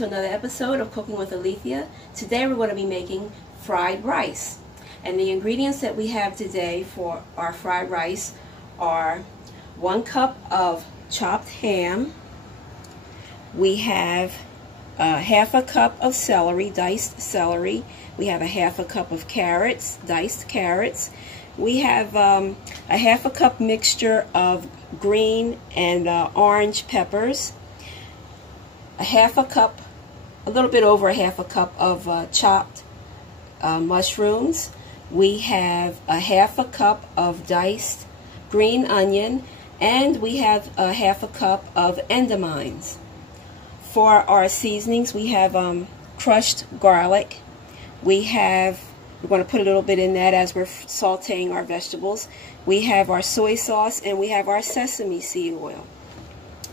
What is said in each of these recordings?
to another episode of Cooking with Alethea. Today we're going to be making fried rice. And the ingredients that we have today for our fried rice are 1 cup of chopped ham. We have half a cup of celery, diced celery. We have a half a cup of carrots, diced carrots. We have a half a cup mixture of green and orange peppers. A half a cup, a little bit over a half a cup of chopped mushrooms. We have a half a cup of diced green onion, and we have a half a cup of endamines. For our seasonings, we have crushed garlic. We're going to put a little bit in that as we're sauteing our vegetables. We have our soy sauce, and we have our sesame seed oil.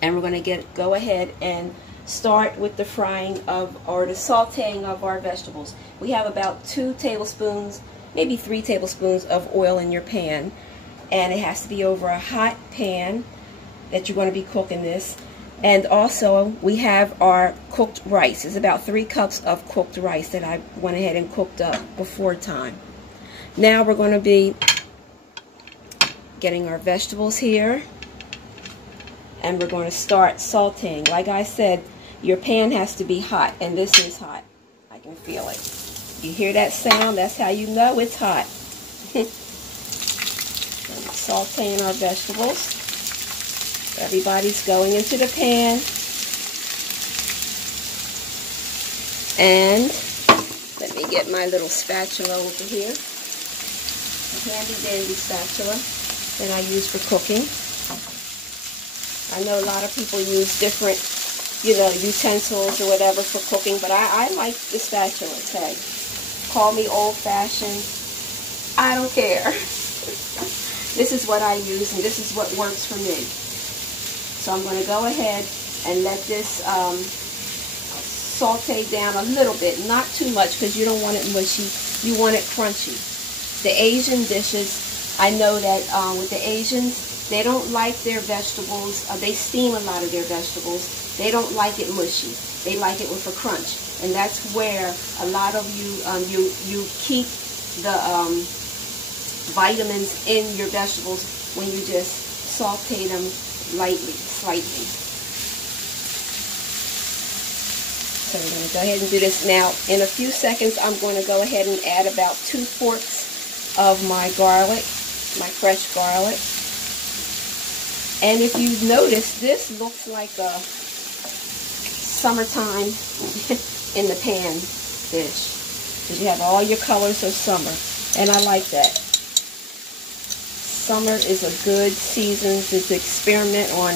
And we're going to go ahead and start with the frying or the sauteing of our vegetables. We have about 2 tablespoons, maybe 3 tablespoons of oil in your pan, and it has to be over a hot pan that you're going to be cooking this. And also we have our cooked rice. It's about 3 cups of cooked rice that I went ahead and cooked up before time. Now we're going to be getting our vegetables here, and we're going to start sauteing. Like I said, your pan has to be hot, and this is hot. I can feel it. You hear that sound? That's how you know it's hot. Sauteing our vegetables. Everybody's going into the pan. And let me get my little spatula over here. A handy dandy spatula that I use for cooking. I know a lot of people use different utensils or whatever for cooking, but I like the spatula. Okay, call me old-fashioned. I don't care. This is what I use, and this is what works for me. So I'm going to go ahead and let this saute down a little bit, not too much, because you don't want it mushy. You want it crunchy. The Asian dishes, I know that with the Asians, they don't like their vegetables. They steam a lot of their vegetables. They don't like it mushy. They like it with a crunch, and that's where a lot of you keep the vitamins in your vegetables when you just saute them lightly, slightly. So we're going to go ahead and do this now. In a few seconds, I'm going to go ahead and add about 2 forks of my garlic, my fresh garlic. And if you notice, this looks like a summertime in the pan dish, because you have all your colors of summer, and I like that. Summer is a good season to experiment on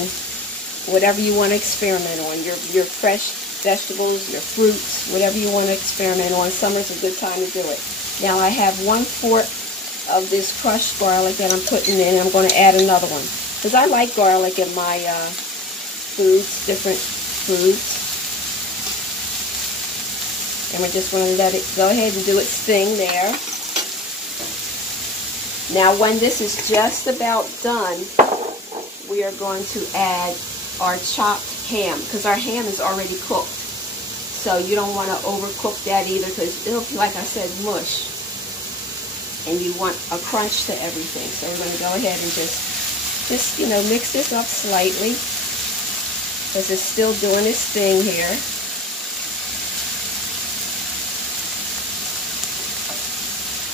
whatever you want to experiment on. Your fresh vegetables, your fruits, whatever you want to experiment on. Summer's a good time to do it. Now I have 1/4 of this crushed garlic that I'm putting in. I'm going to add another one, because I like garlic in my foods, different foods. And we're just going to let it go ahead and do its thing there. Now when this is just about done, we are going to add our chopped ham, because our ham is already cooked. So you don't want to overcook that either, because it'll, like I said, mush. And you want a crunch to everything. So we're going to go ahead and just mix this up slightly, because it's still doing its thing here.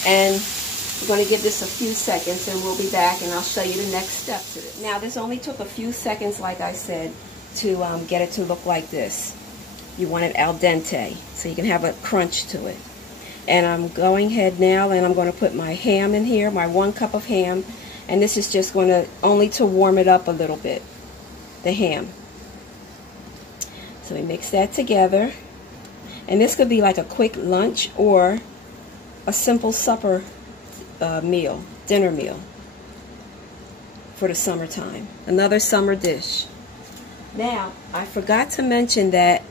And we're going to give this a few seconds, and we'll be back, and I'll show you the next step to it. Now, this only took a few seconds, like I said, to get it to look like this. You want it al dente, so you can have a crunch to it. And I'm going ahead now, and I'm going to put my ham in here, my 1 cup of ham, and this is just going to, only to warm it up a little bit, the ham. So we mix that together, and this could be like a quick lunch or a simple supper meal, dinner meal for the summertime. Another summer dish. Now, I forgot to mention that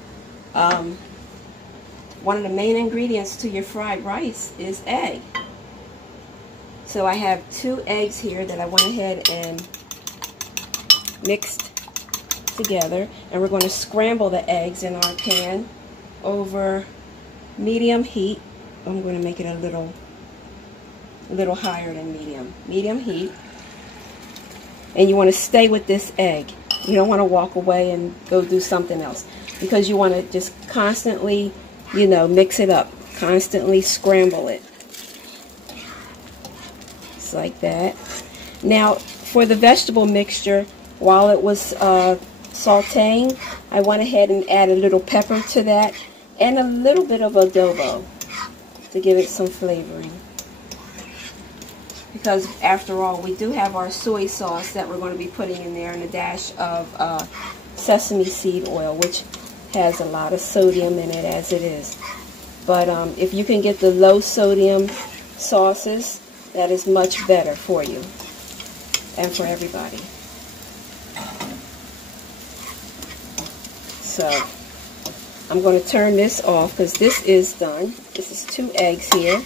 one of the main ingredients to your fried rice is egg. So I have 2 eggs here that I went ahead and mixed together, and we're going to scramble the eggs in our pan. over medium heat. I'm going to make it a little higher than medium heat. And you want to stay with this egg. You don't want to walk away and go do something else, because you want to just constantly, you know, mix it up, constantly scramble it. Just like that. Now, for the vegetable mixture, while it was sauteing, I went ahead and added a little pepper to that and a little bit of adobo to give it some flavoring. Because after all, we do have our soy sauce that we're going to be putting in there, and a dash of sesame seed oil, which has a lot of sodium in it as it is. But if you can get the low sodium sauces, that is much better for you and for everybody. So I'm going to turn this off because this is done. This is 2 eggs here.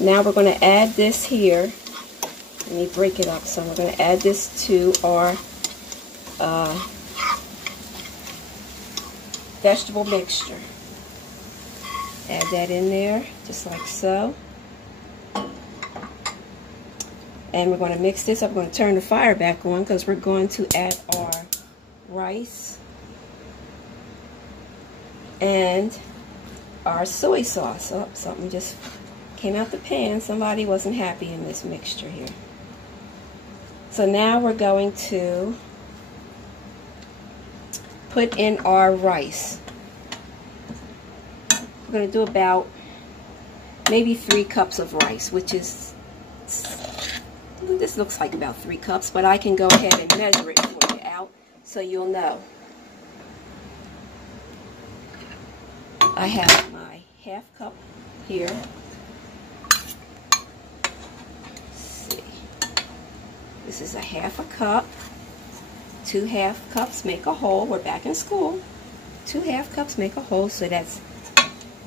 Now we're going to add this here. Let me break it up. So we're going to add this to our vegetable mixture. Add that in there, just like so. And we're going to mix this up. We're going to turn the fire back on because we're going to add our rice and our soy sauce. Oh, something just came out the pan. Somebody wasn't happy in this mixture here. So now we're going to put in our rice. We're going to do about maybe 3 cups of rice, which is, this looks like about 3 cups, but I can go ahead and measure it for you out so you'll know. I have my ½ cup here. This is a ½ cup. 2 ½ cups make a whole. We're back in school. 2 ½ cups make a whole, so that's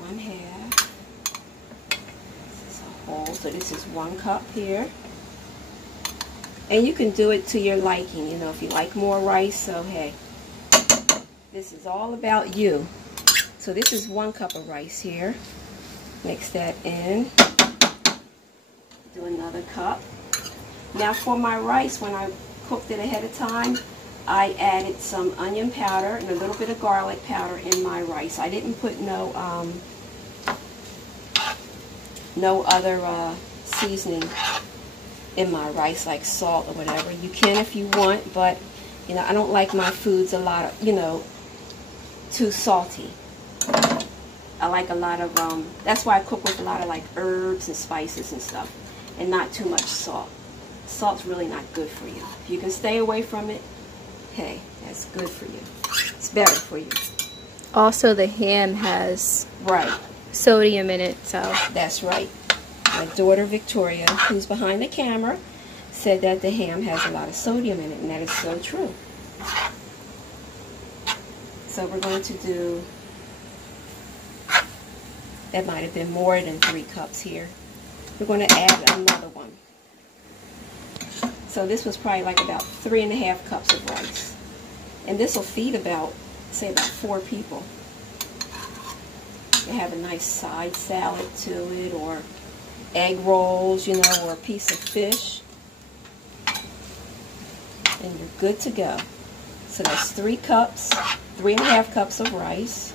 1/2. This is a whole, so this is 1 cup here. And you can do it to your liking, you know, if you like more rice, so hey. This is all about you. So this is 1 cup of rice here. Mix that in. Do another cup. Now for my rice, when I cooked it ahead of time, I added some onion powder and a little bit of garlic powder in my rice. I didn't put no other seasoning in my rice, like salt or whatever. You can if you want, but you know, I don't like my foods a lot of, you know, too salty. I like a lot of that's why I cook with a lot of like herbs and spices and stuff, and not too much salt. Salt's really not good for you. If you can stay away from it, hey, that's good for you. It's better for you. Also, the ham has sodium in it, so. That's right. My daughter Victoria, who's behind the camera, said that the ham has a lot of sodium in it, and that is so true. So we're going to do, that might have been more than 3 cups here. We're going to add another one. So this was probably like about 3½ cups of rice. And this will feed about, say about 4 people. You have a nice side salad to it, or egg rolls, you know, or a piece of fish. And you're good to go. So that's 3 cups, 3½ cups of rice.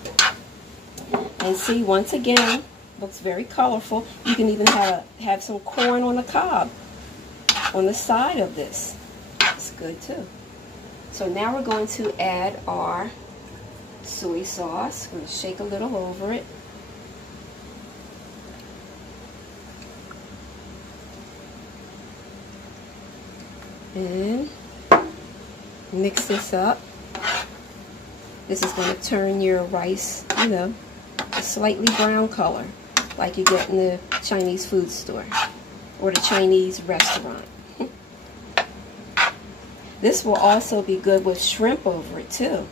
And see, once again, looks very colorful. You can even have some corn on the cob on the side of this. It's good too. So now we're going to add our soy sauce. We're going to shake a little over it. And mix this up. This is going to turn your rice, you know, a slightly brown color, like you get in the Chinese food store or the Chinese restaurant. This will also be good with shrimp over it too,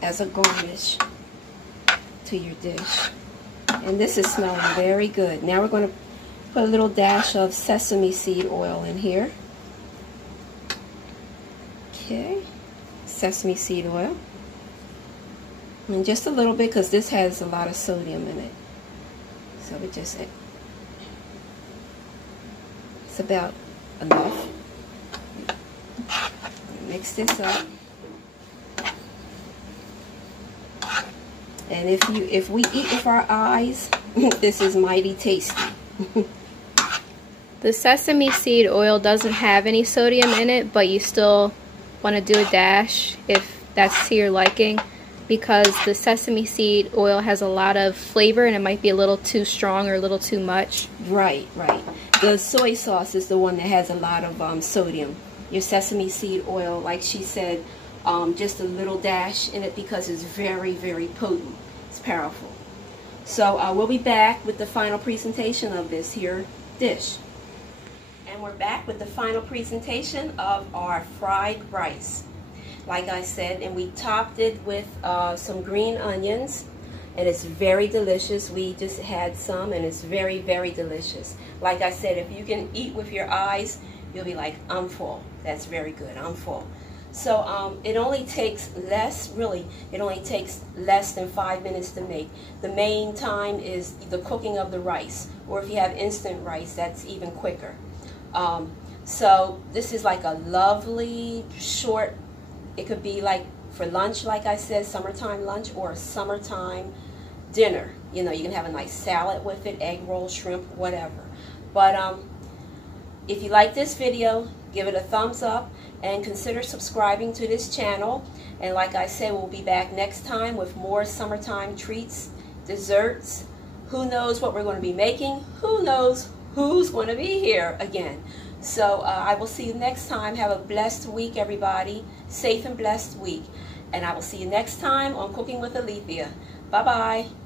as a garnish to your dish. And this is smelling very good. Now we're going to put a little dash of sesame seed oil in here. Okay, sesame seed oil. And just a little bit, because this has a lot of sodium in it. So we just, it's about enough. Mix this up. And if we eat with our eyes, this is mighty tasty. The sesame seed oil doesn't have any sodium in it, but you still want to do a dash if that's to your liking, because the sesame seed oil has a lot of flavor and it might be a little too strong or a little too much. Right, right. The soy sauce is the one that has a lot of sodium. Your sesame seed oil, like she said, just a little dash in it because it's very, very potent. It's powerful. So we'll be back with the final presentation of this here dish. And we're back with the final presentation of our fried rice. Like I said, and we topped it with some green onions, and it's very delicious. We just had some, and it's very, very delicious. Like I said, if you can eat with your eyes, you'll be like, I'm full. That's very good, I'm full. So it only takes less, really, it only takes less than 5 minutes to make. The main time is the cooking of the rice, or if you have instant rice, that's even quicker. So this is like a lovely short, it could be like for lunch, like I said, summertime lunch, or summertime dinner. You know, you can have a nice salad with it, egg roll, shrimp, whatever. But if you like this video, give it a thumbs up and consider subscribing to this channel. And like I said, we'll be back next time with more summertime treats, desserts. Who knows what we're going to be making? Who knows who's going to be here again? So I will see you next time. Have a blessed week, everybody. Safe and blessed week. And I will see you next time on Cooking with Alethea. Bye-bye.